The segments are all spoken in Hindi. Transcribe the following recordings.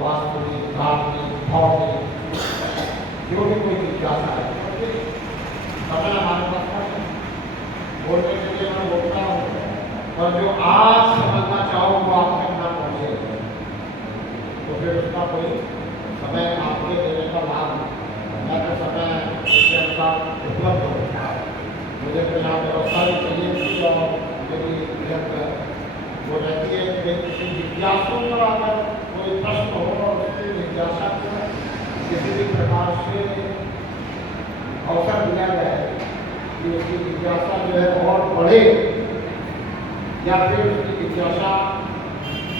वास्तविक, धार्मिक, भौतिक, जो भी कोई जिज्ञासा है, समय हमारे पास है। बोलने के लिए मैं बोलता हूँ, और जो आज समझना चाहो वो आप तक ना पहुँचे, तो फिर उसका कोई समय आपके देने का लाभ नहीं। मैं तो समय के अनुसार उपलब्ध होता है। मुझे तो यहाँ व्यवस्था भी चाहिए थी, और मेरी वो रहती है कि किसी जिज्ञासु का अगर कोई प्रश्न हो और उसकी जिज्ञासा को किसी भी प्रकार से अवसर दिया जाए कि उसकी जिज्ञासा जो है और बढ़े, या फिर उसकी जिज्ञासा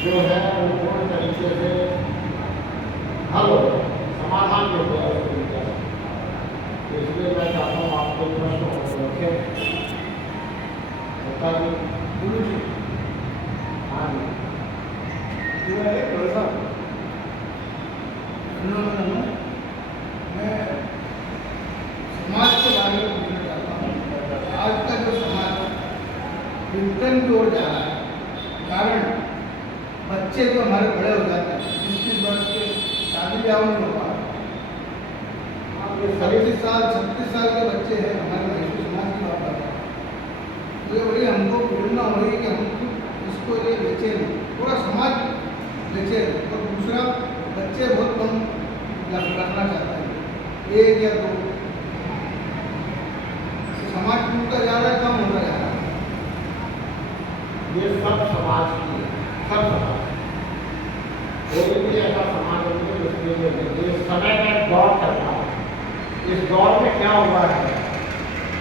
जो है वो पूर्ण तरीके से हल हो, समाधान जो है उसकी जिज्ञासा। तो इसलिए मैं चाहता हूँ आपको प्रश्न हो रखें। होता जी गुरु जी, हाँ जी, थोड़ा सा मैं समाज के बारे में पूछना चाहता हूँ। आज का जो समाज विघटन की ओर जा रहा है, कारण बच्चे तो हमारे बड़े हो जाते हैं, 20-30 वर्ष के शादी ब्याह नहीं हो पा रहा। 35 साल 36 साल के बच्चे हैं हमारे वैश्विक समाज की बात कर रहा है। तो ये बड़ी हमको प्रेरणा हो रही है कि हम इसको ये बेचे नहीं, पूरा समाज बेचे। और दूसरा, बच्चे बहुत कम करना चाहते हैं, 1 या 2। समाज टूटता जा रहा है, कम होता जा रहा है। ये सब समाज की है, सब समाज। कोई भी ऐसा समाज नहीं है जिसमें ये समय में दौर चल रहा है। इस दौर में क्या हुआ है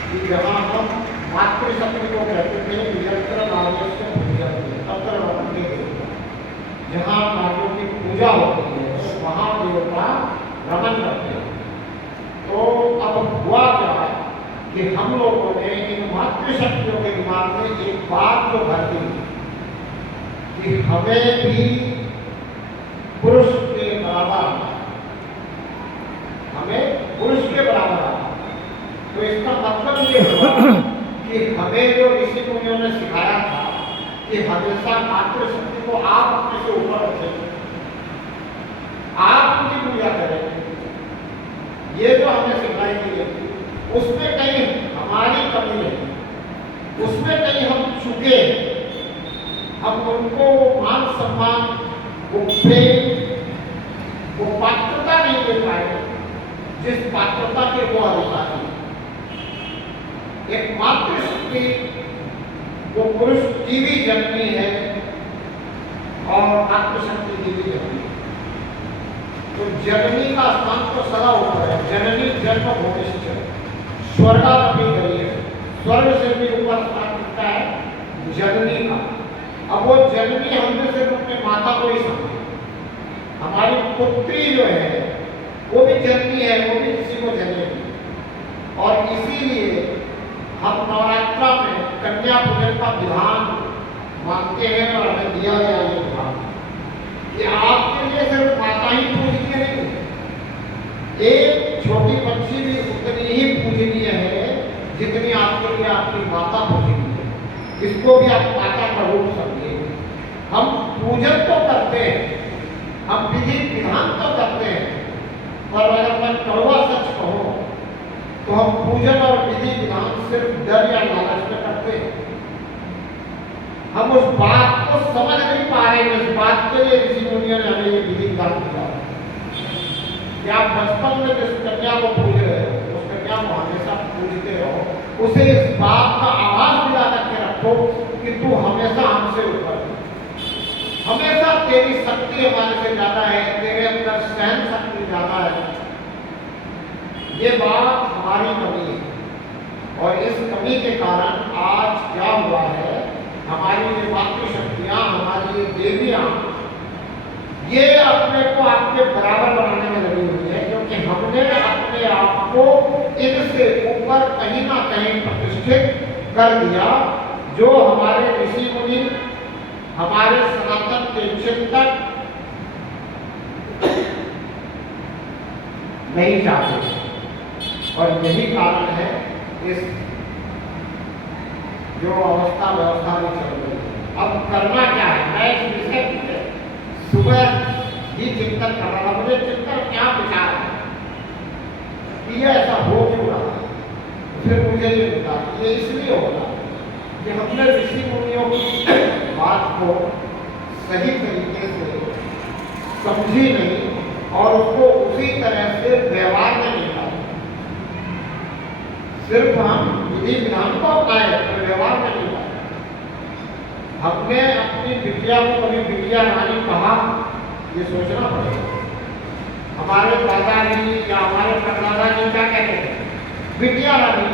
कि जहाँ हम मातृशक्ति को कहते थे निरंतर नारियों से पूजा तंत्र रखने के लिए, जहाँ नारियों की पूजा होती है वहाँ देवता रमन करते हैं। तो अब हुआ क्या कि हम लोगों ने इन मातृशक्तियों के दिमाग में एक बात जो भर दी कि हमें भी पुरुष के बराबर, हमें पुरुष के बराबर आना। तो इसका मतलब ये हुआ कि हमें जो ऋषि मुनियों ने सिखाया था कि हमेशा मातृशक्ति को आप अपने से ऊपर रखें, आप उनकी पूजा करें, ये जो हमें सिखाई गई है उसमें कहीं हमारी कमी है, उसमें कहीं हम चुके, हम उनको मान सम्मान, वो प्रेम, वो पात्रता नहीं दे पाए जिस पात्रता के वो अधिकारी। एक मातृशक्ति वो पुरुष की भी जन्मी है और मातृशक्ति की भी जन्मी है। तो जननी का स्थान तो सदा ऊपर है। जननी जन्म भूमिष्ठ, स्वर्गादपि गरीयसी, स्वर्ग से भी ऊपर स्थान मिलता है जननी का। अब वो जननी हमने सिर्फ अपने माता को ही समझे, हमारी पुत्री जो है वो भी जननी है, वो भी किसी को जनेगी। और इसीलिए हम नवरात्रा में कन्या पूजन का विधान मानते हैं और हमें दिया गया ये विधान कि आपके लिए सिर्फ माता ही पूजनीय नहीं, एक छोटी बच्ची भी उतनी ही पूजनीय है जितनी आपके लिए आपकी माता पूजनीय है। इसको भी आप माता का रूप समझिए। हम पूजन तो करते हैं, हम विधि विधान तो करते हैं, पर अगर मैं कड़वा सच कहूँ तो हम पूजन और विधि विधान सिर्फ डर या लालच में करते हैं। हम उस बात को समझ नहीं पा रहे हैं, इस बात के लिए ऋषि मुनियों ने हमें ये विधि विधान दिया कि आप बचपन में जिस कन्या को पूज रहे हो उस कन्या को हमेशा पूजते रहो, उसे इस बात का आवाज दिला करके रखो कि तू हमेशा हमसे ऊपर है, हमेशा तेरी शक्ति हमारे से ज्यादा है, तेरे अंदर सहन शक्ति ज्यादा है। ये बात हमारी कमी है और इस कमी के कारण आज क्या हुआ है, हमारी ये मातृशक्तियां, हमारी ये देवियां, ये अपने को आपके बराबर बनाने में लगी हुई है, क्योंकि हमने अपने आप को इनसे ऊपर कहीं ना कहीं प्रतिष्ठित कर दिया। जो हमारे ऋषि मुनि, हमारे सनातन के चिंतक नहीं चाहते, और यही कारण है इस जो अवस्था व्यवस्था में चल रही है। अब करना क्या है, मैं इस विषय सुबह ही चिंतन कर रहा था, मुझे चिंतन क्या विचार है कि ये ऐसा हो क्यों रहा है। फिर मुझे ये बता, ये इसलिए होगा कि हमने ऋषि मुनियों की बात को सही तरीके से समझी नहीं और उसको उसी तरह से व्यवहार में नहीं लाए। सिर्फ हम विधि विधान को अपनाए पर व्यवहार में नहीं लाए। हमने अपनी बिटिया को कभी बिटिया रानी कहा, ये सोचना पड़ेगा। हमारे दादाजी या हमारे परदादा जी क्या कहते थे? बिटिया रानी।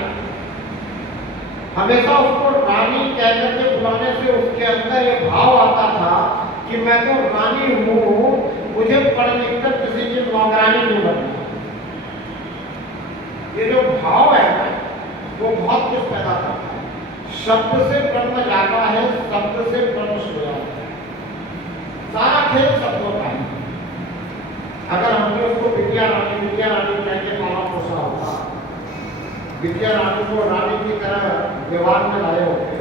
हमेशा उसको रानी कहकर के बुलाने से उसके अंदर ये भाव आता था कि मैं तो रानी हूँ, मुझे पढ़ लिख कर किसी की नौकरानी नहीं बनना। ये जो भाव है ना, वो बहुत कुछ पैदा करता है। शब्द से ब्रह्म जाता है, शब्द से ब्रह्म सोया है। सारा खेल शब्दों का है। अगर हमने उसको बिटिया रानी कह के पाला पोसा होता, बिटिया रानी को रानी की तरह व्यवहार में लाए होते,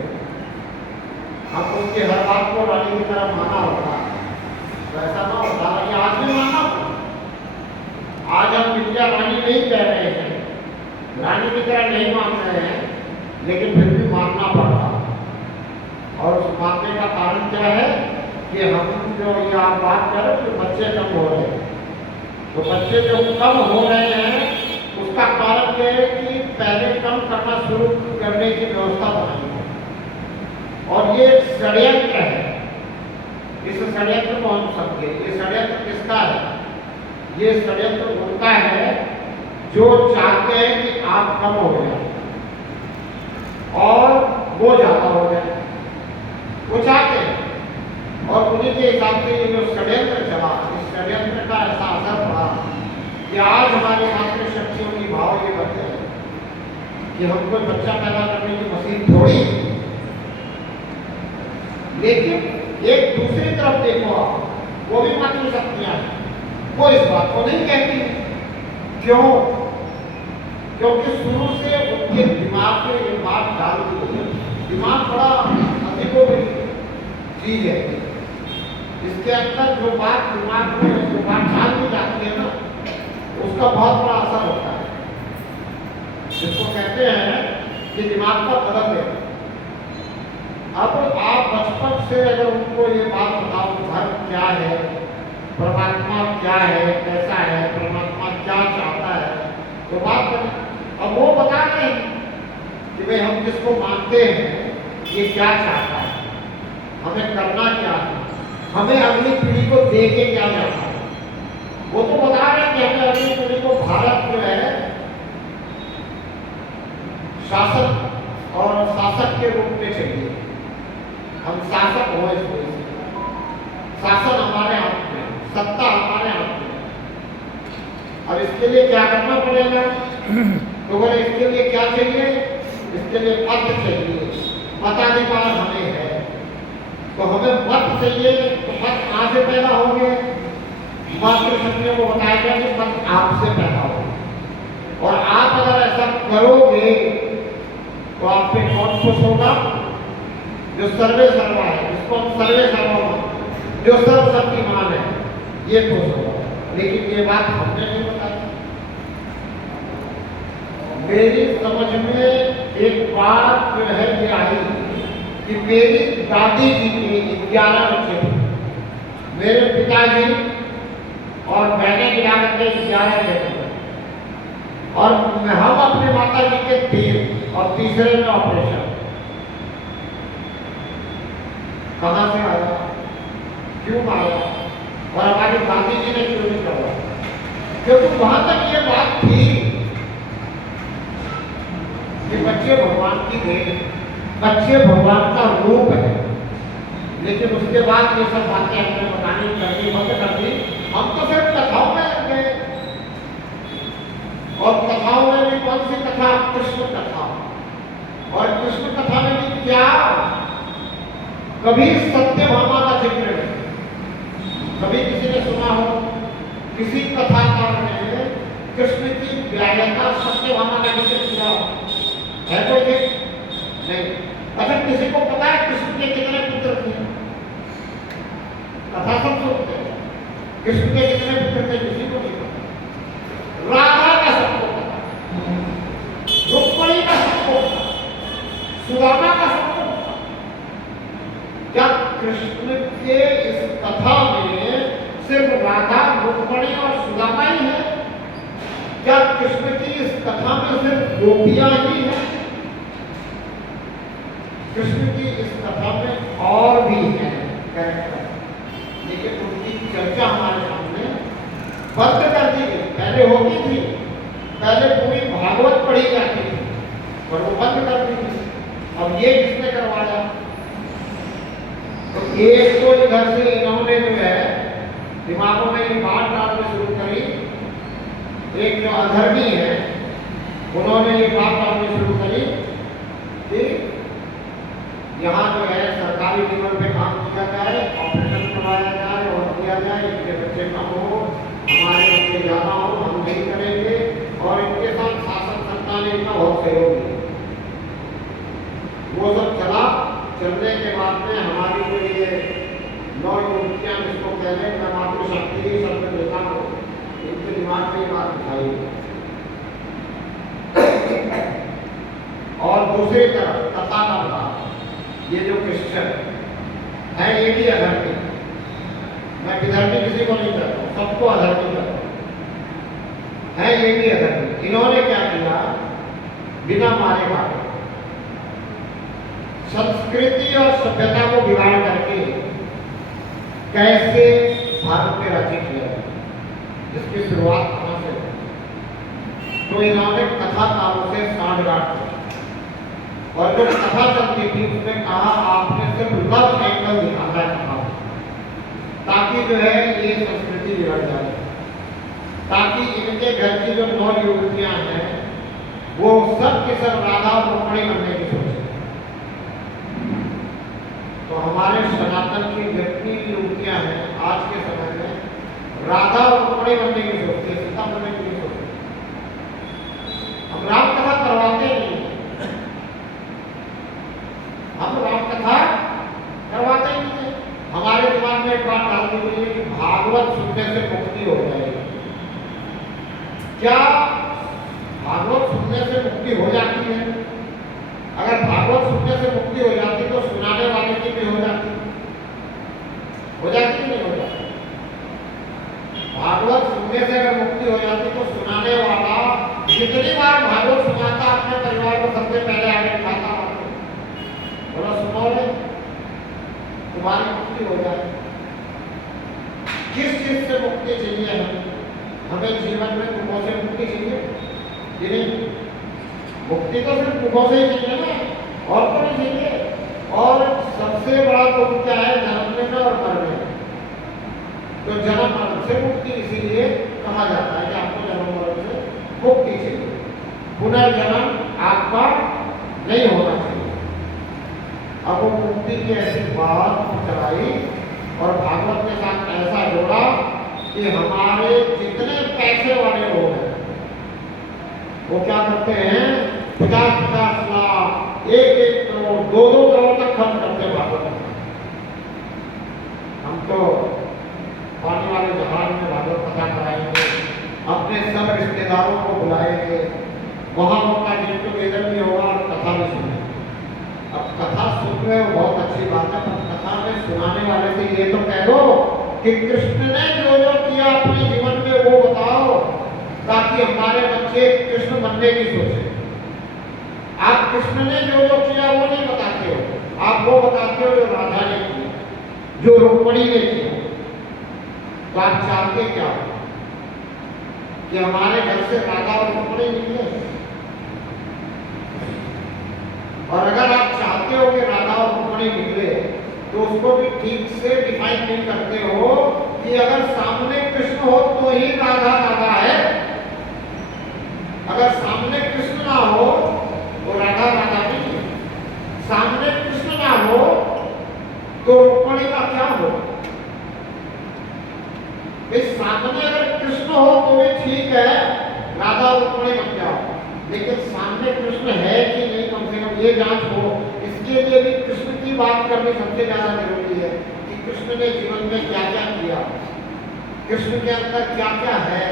हम उसके हर बात को रानी की तरह माना होता, तो ऐसा ना होता। ये आज भी मानना होता। आज हम बिटिया रानी नहीं कह रहे हैं, रानी की तरह नहीं मान रहे हैं, लेकिन फिर भी मानना पड़ता। और उस मानने का कारण क्या है कि हम जो ये आप बात कर रहे हैं, बच्चे कम हो रहे हैं। तो बच्चे जो कम हो रहे हैं, उसका कारण यह है कि पहले कम करना शुरू करने की व्यवस्था बनाई है। और ये षड्यंत्र है। इस षड्यंत्र को हम समझे। ये षड्यंत्र किसका है? ये षड्यंत्र उनका है जो चाहते हैं कि आप कम हो जाए और वो ज्यादा हो जाए। वो चाहते हैं और उन्हीं के हिसाब से ये जो षड्यंत्र चला, इस षड्यंत्र का ऐसा असर पड़ा कि आज हमारी मातृ शक्तियों की भाव ये बनते हैं कि हम कोई बच्चा पैदा करने की मशीन थोड़ी। लेकिन एक दूसरी तरफ देखो आप, वो भी मातृ शक्तियां हैं, वो इस बात को नहीं कहती। क्यों? क्योंकि शुरू से उनके दिमाग में ये बात डाल दी है। दिमाग बड़ा अजीबोगरीब चीज है। इसके अंदर जो बात दिमाग में जो बात डाल दी जाती है ना, उसका बहुत बड़ा असर होता है। जिसको कहते हैं कि दिमाग का बदल देना। अब आप बचपन से अगर उनको ये बात बताओ, धर्म क्या है, परमात्मा क्या है, कैसा है, परमात्मा क्या चाहता है, तो बात बने। अब वो बता रहे हैं कि भाई हम जिसको मानते हैं ये क्या चाहता है, हमें करना क्या है, हमें अगली पीढ़ी को दे के क्या जाता है। वो तो बता रहे हैं कि हमें अगली पीढ़ी को भारत जो है शासन और शासक के रूप में चाहिए। हम शासक हो इस देश में, शासन हमारे हाथ में, सत्ता हमारे हाथ में। अब इसके लिए क्या करना पड़ेगा? तो बोले इसके लिए क्या चाहिए? इसके लिए पद चाहिए, मताधिकार हमें है। तो हमें पद चाहिए, तो पद कहाँ से पैदा होंगे? मातृ शक्तियों को बताया गया कि पद आपसे पैदा होगा। और आप अगर ऐसा करोगे तो आप पे कौन खुश होगा? जो सर्वे सर्वा है, जिसको हम सर्वे सर्वा, जो सर्वशक्तिमान है, ये खुश होगा। लेकिन ये बात हमने नहीं बताई। मेरी समझ में एक बात जो है ये आई कि मेरी दादी जी के 11 बच्चे थे, मेरे पिताजी और मैंने मिला करके 11 बेटे थे, और हम अपने माता जी के 3 और तीसरे में ऑपरेशन। कहाँ से आया, क्यों आया, और हमारी दादी जी ने क्यों नहीं करवाया? क्योंकि वहां तक ये बात थी कि बच्चे भगवान की देन, बच्चे भगवान का रूप है। लेकिन उसके बाद ये सब बातें हमने बतानी करनी बंद कर दी। हम तो सिर्फ कथाओं में लग गए, और कथाओं में भी कौन सी कथा? कृष्ण कथा। और कृष्ण कथा में भी क्या? कभी सत्यभामा का जिक्र नहीं। कभी किसी ने सुना हो किसी कथाकार ने कृष्ण की व्याख्या सत्यभामा का जिक्र किया है? कोई नहीं। अच्छा, किसी को पता है कृष्ण के कितने पुत्र थे? कथा सब सुनते हैं, कृष्ण के कितने पुत्र थे किसी को नहीं पता। राधा का सबको पता, रुक्मिणी का सबको पता, सुदामा का सबको पता। क्या कृष्ण के इस कथा में सिर्फ राधा, रुक्मिणी और सुदामा ही है? क्या कृष्ण की इस कथा में सिर्फ गोपियां ही हैं? कृष्ण की इस कथा में और भी हैं कैरेक्टर, लेकिन उनकी चर्चा हमारे सामने बंद कर दी गई। पहले होती थी, पहले पूरी भागवत पढ़ी जाती थी, पर वो बंद कर दी गई। अब ये किसने करवाया? तो एक तो इधर से इन्होंने जो है दिमागों में ये बात डालना शुरू करी, एक जो अधर्मी है उन्होंने ये बात डालनी शुरू करी कि यहाँ जो है सरकारी लेवल पे काम किया जाए, ऑपरेशन करवाया जाए और किया जाए, इनके बच्चे कम हो, हमारे बच्चे ज़्यादा हो, हम नहीं करेंगे। और इनके साथ शासन सत्ता ने इनका बहुत सहयोग दिया। वो सब चला, चलने के बाद में हमारी जो ये 9 युवतियाँ जिसको कह रहे हैं, मैं मातृशक्ति शब्द देखा हो, इनके दिमाग में ये बात उठाई। और दूसरी तरफ कथा का भाग, ये जो क्रिश्चियन है ये भी अधर्मी। मैं विधर्मी किसी को नहीं करता हूँ, सबको अधर्मी करता हूँ, है ये भी अधर्मी। इन्होंने क्या किया? बिना मारे काटे संस्कृति और सभ्यता को बिगाड़ करके कैसे भारत में राज्य किया, इसकी शुरुआत कहाँ से? तो इन्होंने कथाकारों से सांठगांठ की और जो कथा चलती थी उसमें कहा आपने सिर्फ लव एंगल दिखाना है कथा, ताकि जो है ये संस्कृति बिगड़ जाए, ताकि इनके घर की जो 9 युवतियां हैं वो सब के सब राधा और रुक्मिणी बनने की सोचे। तो हमारे सनातन की जितनी युवतियां हैं आज के समय में राधा और रुक्मिणी बनने की सोचती है, सीता बनने की नहीं सोचती। हम राम कथा करवाते नहीं, हम राम कथा करवाते ही नहीं। हमारे दिमाग में एक बात डाल दी गई है कि भागवत सुनने से मुक्ति हो जाएगी। क्या भागवत सुनने से मुक्ति हो जाती है? अगर भागवत सुनने से मुक्ति हो जाती तो सुनाने वाले की भी हो जाती कि नहीं हो जाती? भागवत सुनने से अगर मुक्ति हो जाती तो सुनाने वाला जितनी बार भागवत सुनाता अपने परिवार को सबसे पहले आगे उठाता, बोला सुनो रे तुम्हारी मुक्ति हो जाए। किस चीज से मुक्ति चाहिए हमें जीवन में? दुखों से मुक्ति चाहिए कि नहीं? मुक्ति तो सिर्फ दुखों से ही चाहिए ना, और तो नहीं चाहिए। और सबसे बड़ा दुख क्या है? जन्मने में और मरने में। तो जन्म मरण से मुक्ति इसीलिए कहा जाता है कि आपको जन्म मरण से मुक्ति चाहिए, पुनर्जन्म आपका नहीं होना चाहिए। अब वो मुक्ति की ऐसी बात चलाई और भागवत के साथ ऐसा जोड़ा कि हमारे जितने पैसे वाले लोग हैं वो क्या करते हैं? 50-50 लाख, 1-1 करोड़, 2-2 करोड़ तक खर्च करते हैं भागवत में। हम तो पानी वाले जहाज में भागवत कथा कराएंगे, अपने सब रिश्तेदारों को बुलाएंगे, वहां उनका गेट टुगेदर भी होगा और कथा भी सुनेंगे। अब कथा सुन रहे हो बहुत अच्छी बात है, पर कथा में सुनाने वाले से ये तो कह दो कि कृष्ण ने जो जो किया अपने जीवन में वो बताओ, ताकि हमारे बच्चे कृष्ण बनने की सोचे। आप कृष्ण ने जो जो किया वो नहीं बताते हो, आप वो बताते हो जो राधा ने किया, जो रुक्मिणी ने किया। तो आप चाहते क्या हो? कि हमारे घर से राधा और रुक्मिणी निकले? और अगर आप चाहते हो कि राधा और रुक्मिणी निकले तो उसको भी ठीक से डिफाइन नहीं करते हो कि अगर सामने कृष्ण हो तो ही राधा राधा है, अगर सामने कृष्ण ना हो तो राधा राधा नहीं है, सामने कृष्ण ना हो तो रुक्मिणी का क्या हो? इस सामने अगर कृष्ण हो तो भी ठीक है, राधा और रुक्मिणी बन जाओ, लेकिन सामने कृष्ण है कि नहीं कम से कम ये जांच हो। इसके लिए भी कृष्ण की बात करनी सबसे ज्यादा जरूरी है कि कृष्ण ने जीवन में क्या क्या किया। कृष्ण के अंदर क्या क्या है।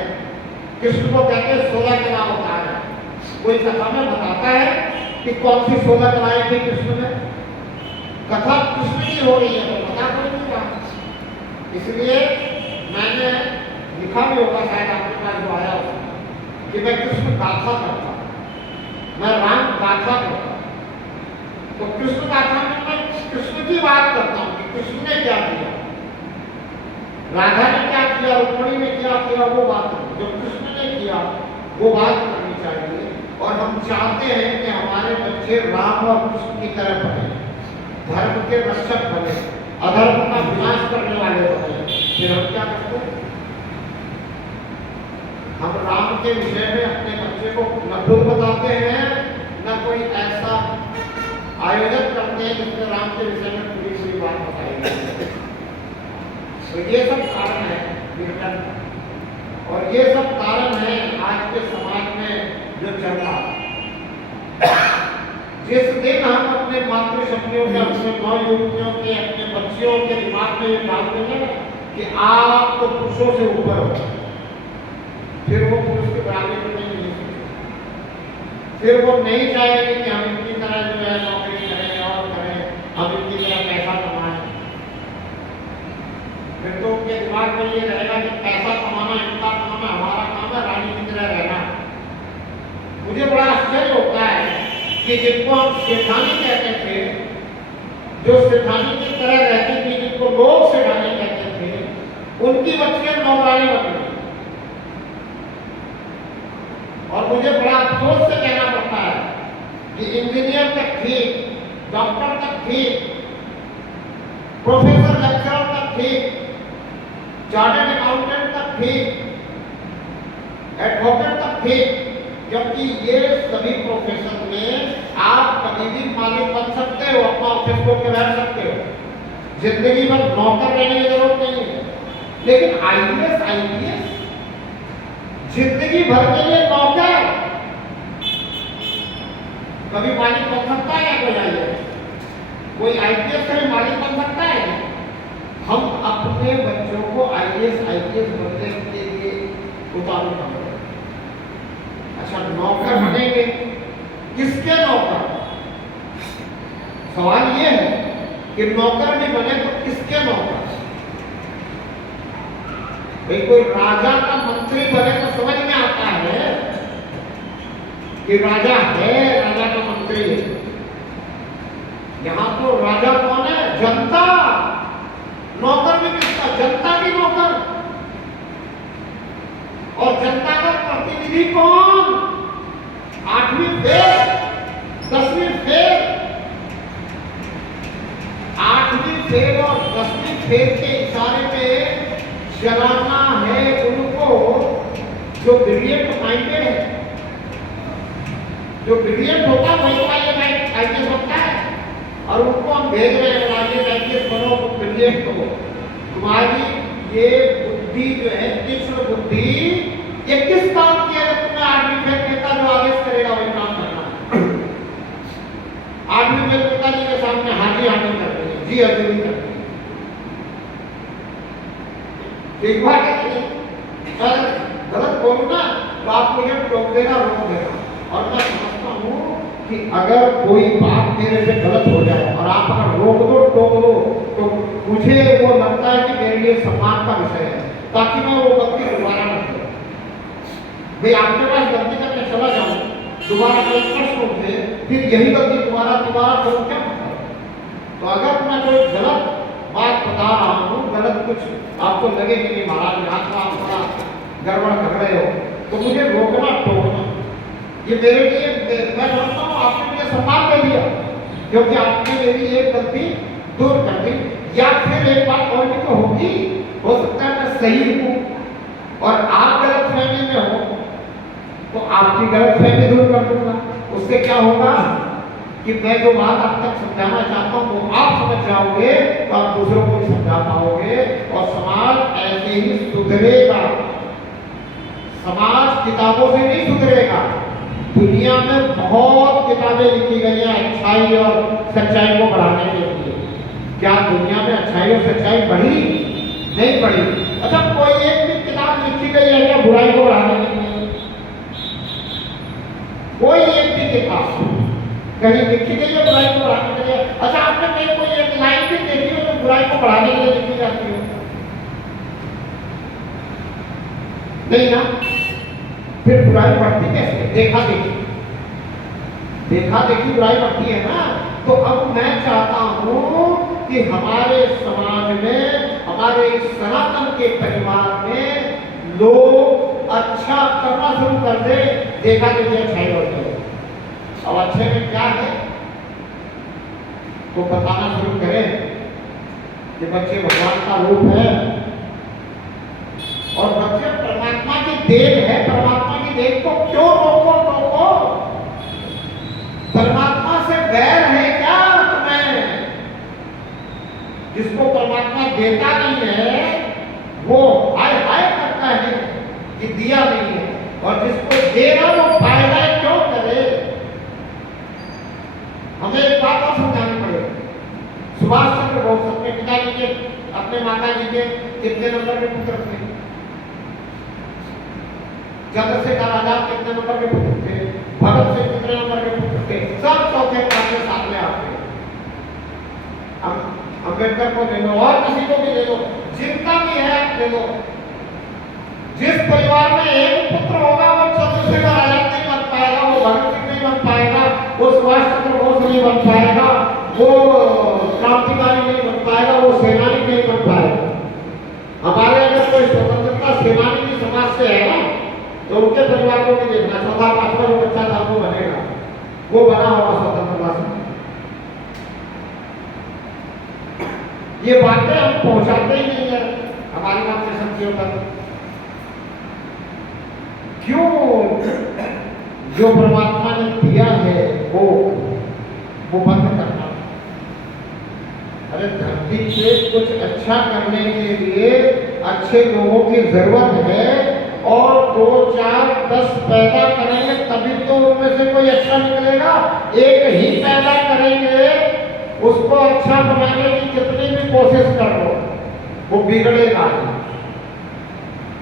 कृष्ण को कहते हैं 16 कला होता है। कोई कथा में बताता है कि कौन सी 16 कलाएं थी कृष्ण में। कथा कृष्ण की हो रही है तो पता कोई नहीं रहा। इसलिए मैंने लिखा भी होगा शायद आपके पास जो आया होगा कि मैं कृष्ण गाथा करता, मैं राम गाथा करता। तो कृष्ण गाथा में मैं कृष्ण की बात करता हूँ कि कृष्ण ने क्या किया, राधा ने क्या किया, रुक्मिणी ने क्या किया, वो बात करनी। जो कृष्ण ने किया वो बात करनी चाहिए। और हम चाहते हैं कि हमारे बच्चे राम और कृष्ण की तरह बने, धर्म के रक्षक बने, अधर्म का विनाश करने वाले बने। फिर हम क्या करते हैं, हम राम के विषय में अपने बच्चे को न खुद बताते हैं न कोई ऐसा आयोजन करते हैं जिसमें राम के विषय में पूरी पूरी बात बताई जाए। तो ये सब कारण है कीर्तन, और ये सब कारण है आज के समाज में जो चल रहा है। जिस दिन हम अपने मातृशक्तियों के, अपने नवयुवतियों के, अपने बच्चियों के दिमाग में ये डाल देंगे कि आप तो पुरुषों से ऊपर हो, फिर वो पुरुष के बराबर में नहीं मिल सकते। फिर वो नहीं चाहेंगे कि हम इनकी तरह जो है नौकरी करें और करें, हम इनकी तरह पैसा कमाएं। फिर तो उनके दिमाग में ये रहेगा कि पैसा कमाना इनका काम है, हमारा काम है रानी की तरह रहना। मुझे बड़ा आश्चर्य होता है कि जिनको हम सेठानी कहते थे, जो सेठानी की तरह रहती थी, जिनको लोग सेठानी कहते थे, उनकी बच्चियां नौकरानी बन गई। और मुझे बड़ा अफसोस से कहना पड़ता है कि इंजीनियर तक ठीक, डॉक्टर तक ठीक, प्रोफेसर लेक्चरर तक ठीक, चार्टर्ड अकाउंटेंट तक ठीक, एडवोकेट तक ठीक, क्योंकि ये सभी प्रोफेशन में आप कभी भी मालिक बन सकते हो, अपना ऑफिस खोल के बैठ सकते हो, जिंदगी भर नौकर रहने की जरूरत नहीं है। लेकिन आईएएस आईपीएस जिंदगी भर के लिए नौकर, कभी मालिक बन सकता है या कोई आईएएस? कोई आईपीएस कभी मालिक बन सकता है? हम अपने बच्चों को आईएएस आईपीएस बनने के लिए उतारू करें। अच्छा, नौकर बनेंगे, किसके नौकर? सवाल ये है कि नौकर भी बने तो किसके नौकर? भाई कोई राजा का मंत्री बने तो समझ में आता है कि राजा है, राजा का मंत्री है। यहां तो राजा कौन है? जनता। नौकर भी किसका? जनता की नौकर। और जनता का प्रतिनिधि कौन? 8वीं फेल, 10वीं फेल, 8वीं फेल और 10वीं फेल के इशारे पे जलाना है उनको जो ब्रिलियंट माइंडेड है। जो ब्रिलियंट होता है वही आईएएस होता है, और उनको हम भेज रहे हैं आईएएस बनो, ब्रिलियंट हो। तुम्हारी ये बुद्धि जो है, तीक्ष्ण बुद्धि, ये किस काम की है? तुम्हें 8वीं फेल नेता जो आदेश करेगा वही काम करना है। 8वीं फेल पिताजी के सामने हाजी हाजी करते हैं, जी हजूरी करते हैं। एक बार अगर गलत बोलूं ना तो आप मुझे टोक देना, रोक देना। और मैं समझता हूँ कि अगर कोई बात मेरे से गलत हो जाए और आप अगर रोक दो, टोक दो, तो मुझे वो लगता है कि मेरे लिए सम्मान का विषय है, ताकि मैं वो गलती दोबारा न करूं। भाई आपके पास गलती करने चला जाऊं, दोबारा कोई प्रश्न उठे, फिर यही गलती दोबारा करूं क्या? तो अगर मैं कोई गलत बात बता रहा हूँ, गलत कुछ आपको लगे कि नहीं महाराज यहाँ तो आप बड़ा गड़बड़ कर रहे हो, तो मुझे रोकना, टोकना, ये मेरे लिए, मैं समझता हूँ आपने मुझे सम्मान दे दिया, क्योंकि आपने मेरी एक गलती दूर कर दी। या फिर एक बात और भी तो होगी, हो सकता है मैं सही हूँ और आप गलत फहमी में हो, तो आपकी गलत फहमी दूर कर दूंगा। उससे क्या होगा कि मैं जो बात आप तक समझाना चाहता हूँ वो आप समझ जाओगे, तो आप दूसरों को भी समझा पाओगे, और समाज ऐसे ही सुधरेगा। समाज किताबों से नहीं सुधरेगा। दुनिया में बहुत किताबें लिखी गई हैं अच्छाई और सच्चाई को बढ़ाने के लिए। क्या दुनिया में अच्छाई और सच्चाई बढ़ी? नहीं पढ़ी। अच्छा, कोई एक भी किताब लिखी गई है क्या बुराई को बढ़ाने के लिए? कोई एक भी किताब कहीं लिखी गई है बुराई को बढ़ाने के लिए? अच्छा, आपने कहीं कोई एक लाइन भी देखी हो तो बुराई को बढ़ाने के लिए लिखी जाती हो? नहीं ना। फिर बुराई बढ़ती कैसे? देखा देखी, देखा देखी बुराई बढ़ती है ना। तो अब मैं चाहता हूं कि हमारे समाज में, हमारे इस सनातन के परिवार में लोग अच्छा करना शुरू कर दे। देखा देखी अच्छाई हो जाए। अब अच्छे में क्या है तो बताना शुरू करें कि बच्चे भगवान का रूप है और बच्चे परमात्मा की देन है। परमात्मा की देन को क्यों रोको टोको? परमात्मा से वैर है क्या तुम्हें? जिसको परमात्मा देता नहीं है वो हाय हाय करता है कि दिया नहीं है, और जिसको दे रहा वो फायदा क्यों करे? हमें एक बात और समझानी पड़ेगी। सुभाष चंद्र बोस अपने पिताजी के, अपने माता जी के कितने नंबर के पुत्र थे? चंद्रशेखर आजाद कितने नंबर के पुत्र थे? भगत सिंह कितने नंबर के पुत्र थे? सब चौथे पांचवें सातवें आते। अम्बेडकर को ले लो और किसी को भी ले लो, जिनका भी है ले लो। जिस परिवार में एक पुत्र होगा वो चंद्रशेखर आजाद नहीं बन पाएगा, वो भगत सिंह नहीं बन पाएगा, वो सुभाष चंद्र बोस नहीं बन पाएगा, वो क्रांतिकारी नहीं बन पाएगा, वो सेनानी नहीं बन पाएगा। हमारे अगर कोई स्वतंत्रता सेनानी की समाज से है ना तो उनके परिवार को भी देखना, चौथा पांचवा जो बच्चा था वो बनेगा, वो बना होगा स्वतंत्रता से। ये बातें हम पहुंचाते ही नहीं है हमारी मातृशक्तियों तक। क्यों? जो परमात्मा ने दिया है वो बंद करना। अरे धरती पे कुछ अच्छा करने के लिए अच्छे लोगों की जरूरत है, और 2, 4, 10 पैदा करेंगे तभी तो उनमें से कोई अच्छा निकलेगा। एक ही पैदा करेंगे, उसको अच्छा बनाने की कितनी भी कोशिश कर लो वो बिगड़ेगा ही।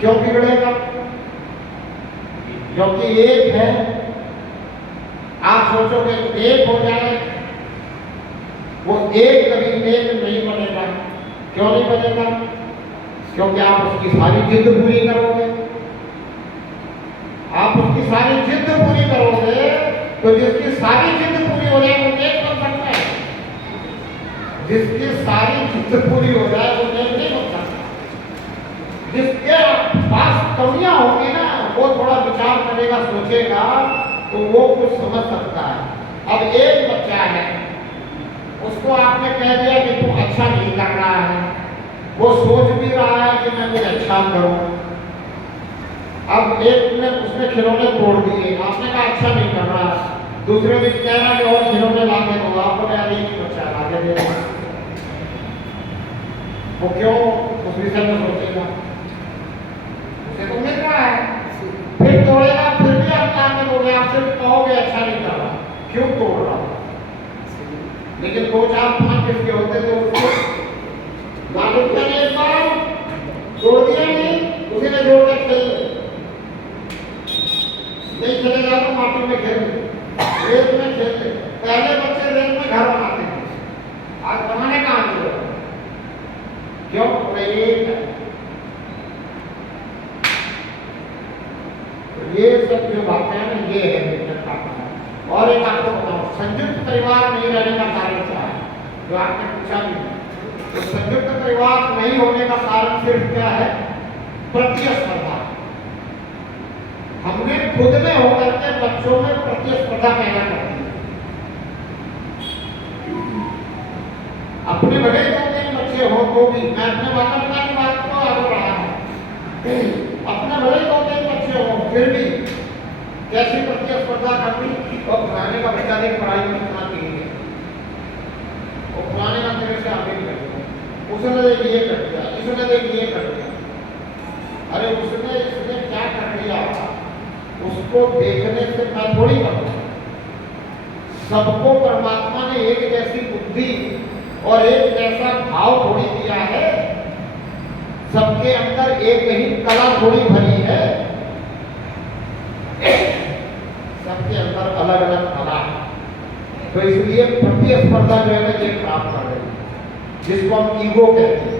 क्यों बिगड़ेगा? क्योंकि एक है। आप सोचोगे एक हो जाए, वो एक कभी एक नहीं बनेगा। क्यों नहीं बनेगा? क्योंकि आप उसकी सारी जिद पूरी करोगे। आप उसकी सारी जिद पूरी करोगे तो जिसकी सारी जिद पूरी हो जाए वो नेक बन सकता है। जिसकी सारी जिद पूरी हो जाए वो नेक नहीं बन सकता। जिसके पास कमियां होंगी ना वो थोड़ा विचार करेगा, सोचेगा तो वो कुछ समझ सकता है। अब एक बच्चा है, उसको आपने कह दिया कि तू अच्छा नहीं कर रहा है, वो सोच भी रहा है कि मैं कुछ अच्छा करूं। अब एक ने उसने खिलौने तोड़ दिए, आपने कहा अच्छा नहीं कर रहा, दूसरे ने कह रहा कि और खिलौने ला के दो, आपने यार एक ही बच्चा ला के दे। वो क्यों उस विषय में सोचेगा? उसे तो मिल रहा है, फिर तोड़ेगा, फिर भी आप ला के दोगे, आप सिर्फ कहोगे अच्छा नहीं कर रहा, क्यों तोड़ रहा? लेकिन 2, 4, 5 जिसके होते तो उसको मालूम था एक बार तोड़ दिया नहीं, उसी ने जोड़ के खेल नहीं खेलेगा तो माटी में खेल, रेत में खेल। पहले बच्चे रेत में घर बनाते थे, आज बनाने कहाँ दिए? क्यों? एक है। ये सब जो बातें हैं ना ये है विज्ञान का। और एक आपको बताओ, संयुक्त परिवार नहीं रहने का कारण क्या है? जो आपने पूछा भी, तो संयुक्त परिवार नहीं होने का कारण सिर्फ क्या है? प्रतिस्पर्धा। हमने खुद में होकर के बच्चों में प्रतिस्पर्धा पैदा कर दी। अपने भले 2-3 बच्चे हो तो भी, मैं अपने माता पिता की बात को आगे बढ़ा है, अपने भले 2-3 बच्चे हो फिर भी कैसी प्रतिस्पर्धा करनी? और पुराने का बच्चा देख पढ़ाई में कितना तेज है, और पुराने का तेरे से आगे कर दिया, उसने देख ये कर दिया, इसने देख ये कर दिया। अरे उसने इसने क्या कर दिया उसको देखने से मैं थोड़ी करूँगा। सबको परमात्मा ने एक जैसी बुद्धि और एक जैसा भाव थोड़ी दिया है। सबके अंदर एक ही कला थोड़ी भरी है, सबके अंदर अलग अलग कला है। तो इसलिए प्रतिस्पर्धा जो है ना ये खराब कर रही है, जिसको हम ईगो कहते हैं।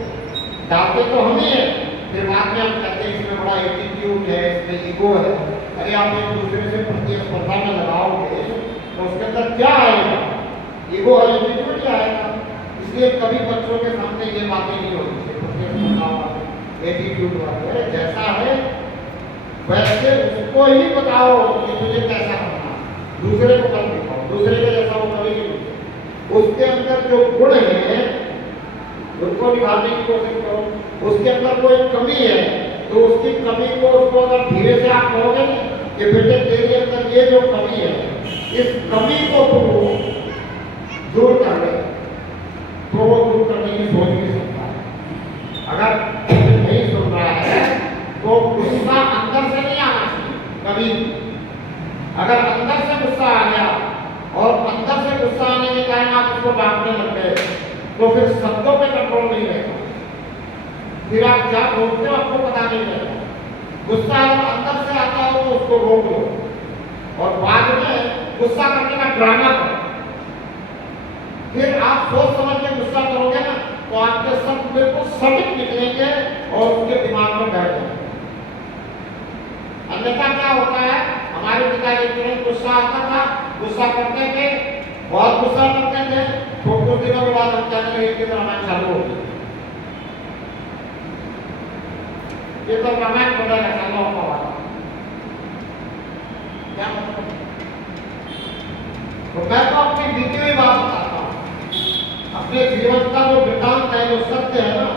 डालते तो हम ही है, फिर बाद में हम कहते हैं इसमें बड़ा एटीट्यूड है, इसमें ईगो है। अरे आप एक दूसरे से प्रतिस्पर्धा में लगाओगे तो उसके अंदर क्या आएगा? ईगो और एटीट्यूड ही आएगा। इसलिए कभी बच्चों के सामने ये बातें नहीं होती है प्रतिस्पर्धा वाली, एटीट्यूड वाली। अरे जैसा है वैसे उसको ही बताओ कि तुझे कैसा करना, दूसरे को कल दिखाओ, दूसरे के जैसा वो कभी नहीं होता। उसके अंदर जो गुण है उसको निकालने की कोशिश करो। उसके अंदर कोई कमी है तो उसकी कमी को उसको अगर धीरे से आप कहोगे कि बेटे तेरे अंदर ये जो कमी है, इस कमी को दूर कर ले, तो वो दूर करने की सोच भी सकता है। अगर नहीं सुन रहा है तो गुस्सा अंदर से नहीं आना चाहिए कभी। अगर अंदर से गुस्सा आ गया और अंदर से गुस्सा आने के कारण आप उसको डांटने लग गए तो फिर शब्दों पे कंट्रोल नहीं रहेगा, फिर आप क्या बोलते हो आपको पता नहीं रहेगा। गुस्सा अगर अंदर से आता हो तो उसको रोक लो और बाद में गुस्सा करने का ड्रामा करो। फिर आप सोच समझ के गुस्सा करोगे ना तो आपके शब्द बिल्कुल सटीक निकलेंगे और उसके दिमाग में बैठ जाएंगे। अन्यथा क्या होता है, हमारे पिताजी तुरंत गुस्सा आता था, गुस्सा करते थे, बहुत गुस्सा करते थे, तो कुछ दिनों के बाद हम कहने लगे कि रामायण चालू हो गई, ये तो रामायण बदल चालू होगा। क्या मतलब? तो मैं तो अपनी बीती हुई बात बताता हूँ, अपने जीवन का जो वृत्तांत है, जो सत्य है ना,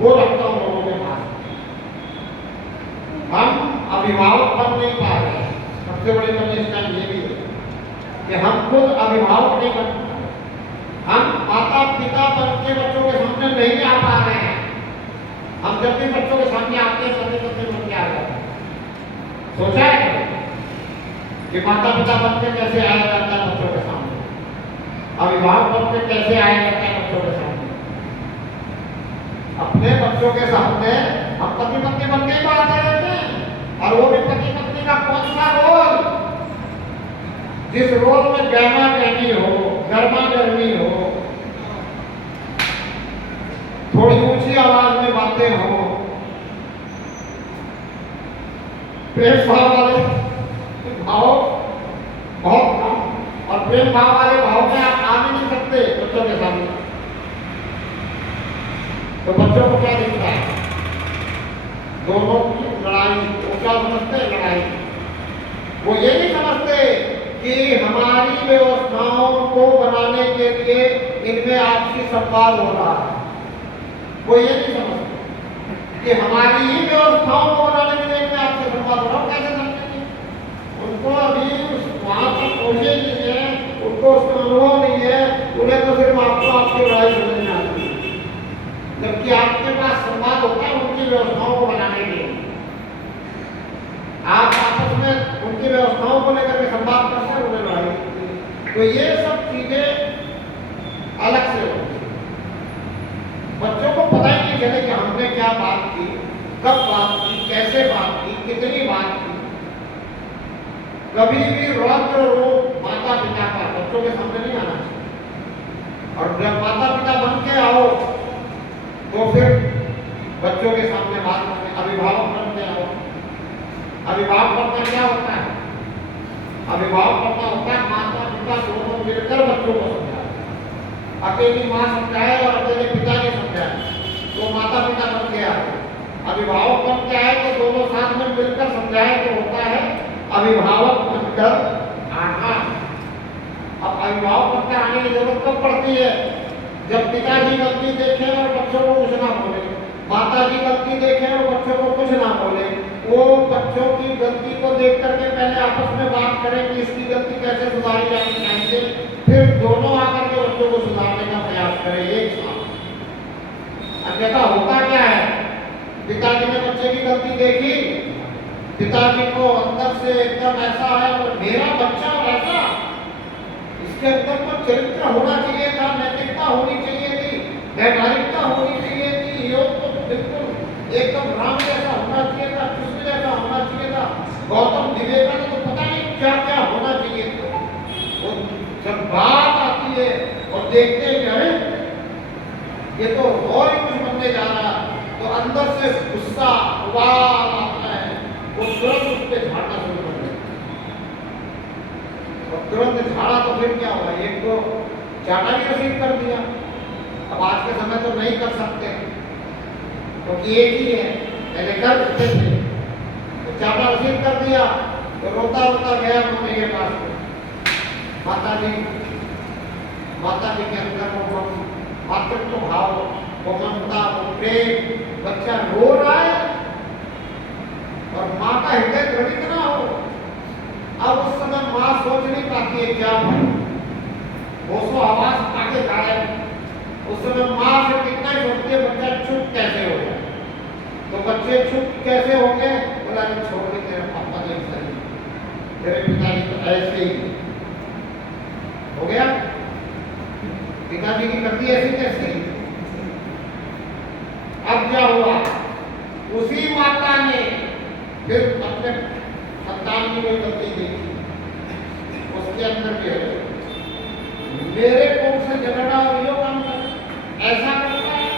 वो रखता हूँ लोगों के पास। हम अभिभावक बन नहीं पा रहे हैं, सबसे बड़ी समस्या ये भी है कि हम खुद अभिभावक नहीं बन पा रहे, हम माता पिता बन के बच्चों के सामने नहीं आ पा रहे हैं। हम जब भी बच्चों के सामने आते हैं सभी बच्चे बन के आ जाते हैं। सोचा है कि माता पिता बन के कैसे आया जाता है बच्चों के सामने, अभिभावक बन के कैसे आया जाता है बच्चों के सामने। अपने बच्चों के सामने हम पति पत्नी बन के ही बात रहते हैं, और वो भी पति पत्नी का कौन सा रोल, जिस रोल में गहमा गहमी हो, गर्मा गर्मी हो, थोड़ी ऊंची आवाज में बातें हो, प्रेम भाव वाले भाव बहुत कम, और प्रेम भाव वाले भाव में आप आ भी नहीं सकते बच्चों के सामने। तो बच्चों को क्या दिखता है? दोनों की लड़ाई। वो क्या समझते हैं लड़ाई? वो ये नहीं समझते कि हमारी व्यवस्थाओं को बनाने के लिए इनमें आपसी संवाद हो रहा है। वो ये नहीं समझते कि हमारी ही व्यवस्थाओं को बनाने के लिए इनमें आपसी संवाद हो रहा है। कैसे समझेंगे? उनको अभी वहां तक पहुंचे नहीं है, उनको उसका अनुभव नहीं है, उन्हें तो सिर्फ आपको आपकी लड़ाई समझ में आती है। जबकि आपके पास संवाद होता है उनकी व्यवस्थाओं को बनाने के लिए। आप आपस में उनकी व्यवस्थाओं को लेकर के संवाद करते हैं, उन्हें लड़ाई। तो ये सब चीजें अलग से होती है। बच्चों को पता ही नहीं चले कि हमने क्या बात की, कब बात की, कैसे बात की, कितनी बात की। कभी भी रौद्र रूप माता पिता का बच्चों के सामने नहीं आना चाहिए। और जब माता पिता बन के आओ तो फिर बच्चों के सामने बात करने, अभिभावक बनते आओ। अभिभावक बनना क्या होता है? अभिभावक बनना होता है माता पिता दोनों मिलकर बच्चों को समझाए। अकेली माँ समझाए और अकेले पिता नहीं समझाए तो माता पिता बन के आए। अभिभावक बन के आए तो दोनों साथ में मिलकर समझाए तो होता है अभिभावक बनकर आना। अब अभिभावक बनकर आने की जरूरत कब पड़ती है? जब पिताजी गलती देखें और बच्चों को कुछ ना बोले, माताजी गलती देखें और बच्चों को कुछ ना बोले, वो बच्चों की गलती को देख करके पहले आपस में बात करें कि इसकी गलती कैसे सुधारी जानी चाहिए, फिर दोनों आकर के बच्चों को सुधारने का प्रयास करें एक साथ। अन्यथा होता क्या है? पिताजी ने बच्चे की गलती देखी, पिताजी को अंदर से एकदम ऐसा है मेरा बच्चा ऐसा, इसके अंदर तो चरित्र होना चाहिए था, नैतिकता होनी चाहिए थी, वैधानिकता होनी चाहिए थी, योग तो बिल्कुल एकदम राम जैसा होना चाहिए था, कृष्ण जैसा होना चाहिए था, गौतम विवेकानंद तो पता नहीं क्या क्या होना चाहिए था। और जब बात आती है और देखते हैं कि अरे ये तो और ही कुछ बनने जा रहा है, तो अंदर से गुस्सा उबाल आता है, वो तुरंत उस पर झाड़ना शुरू कर देता है। और तुरंत झाड़ा तो फिर क्या हुआ, एक तो चाटा भी रसीद कर दिया। अब आज के समय तो नहीं कर सकते क्योंकि तो एक ही है, पहले कर सकते थे, तो चाटा रसीद कर दिया। तो रोता रोता गया मम्मी के पास में, माता जी के अंदर वो मातृत्व भाव, वो ममता, वो प्रेम, बच्चा रो रहा है और माँ का हृदय द्रवित ना हो। अब उस समय माँ सोच नहीं पाती है क्या वो सो आवाज आगे गायब। उस समय माँ से कितना ही सोचती है बच्चा चुप कैसे हो गया। तो बच्चे चुप कैसे हो गए, बोला कि छोड़ के तेरे पापा नहीं सही, तेरे पिताजी तो ऐसे ही हो गया, पिताजी की गति ऐसी कैसी। अब क्या हुआ, उसी माता ने फिर अपने संतान की कोई गलती देखी, उसके अंदर भी है मेरे कोख से झगड़ा और यो काम कर ऐसा करता है,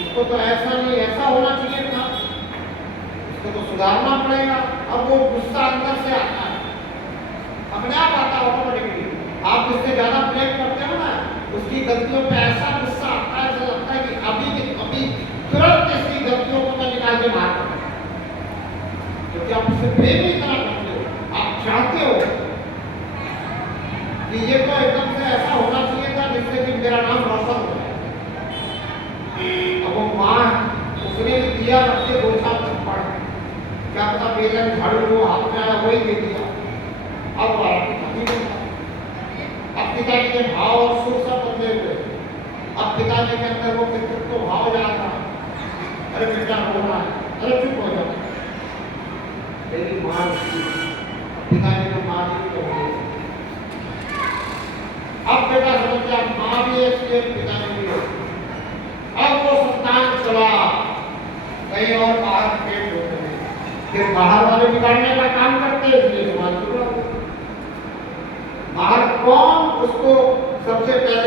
इसको तो ऐसा नहीं ऐसा होना चाहिए था, इसको तो सुधारना पड़ेगा। अब वो गुस्सा अंदर से आता है, अपने आप आता है ऑटोमेटिकली। आप जिससे ज्यादा प्रेम करते हो ना, उसकी गलतियों पे ऐसा गुस्सा आता है, ऐसा लगता है कि अभी तुरंत इसकी गलतियों को मैं निकाल के मार दूं, क्योंकि आप उससे प्रेम ही इतना करते हो, आप चाहते हो कि ये तो एकदम से ऐसा होना चाहिए था जिससे कि मेरा नाम रोशन हो जाए। अब वो माँ उसने भी दिया बच्चे दो साल थप्पड़, क्या पता बेलन झाड़ू वो हाथ में आया वही दे दिया। अब पिताजी के भाव और सुर सब बदले हुए, अब पिताजी के अंदर वो पितृत्व भाव जा रहा है, अरे बेटा रो रहा है, अरे चुप हो जाओ, तेरी माँ पिताजी को माँ जी तो हो। अब बेटा समझ गया माँ भी है पिताजी भी है। अब वो संतान चला कहीं और बाहर पेट होते हैं, फिर बाहर वाले बिगाड़ने का काम करते हैं, इसलिए समाज जुड़ा। बाहर कौन उसको सबसे पहले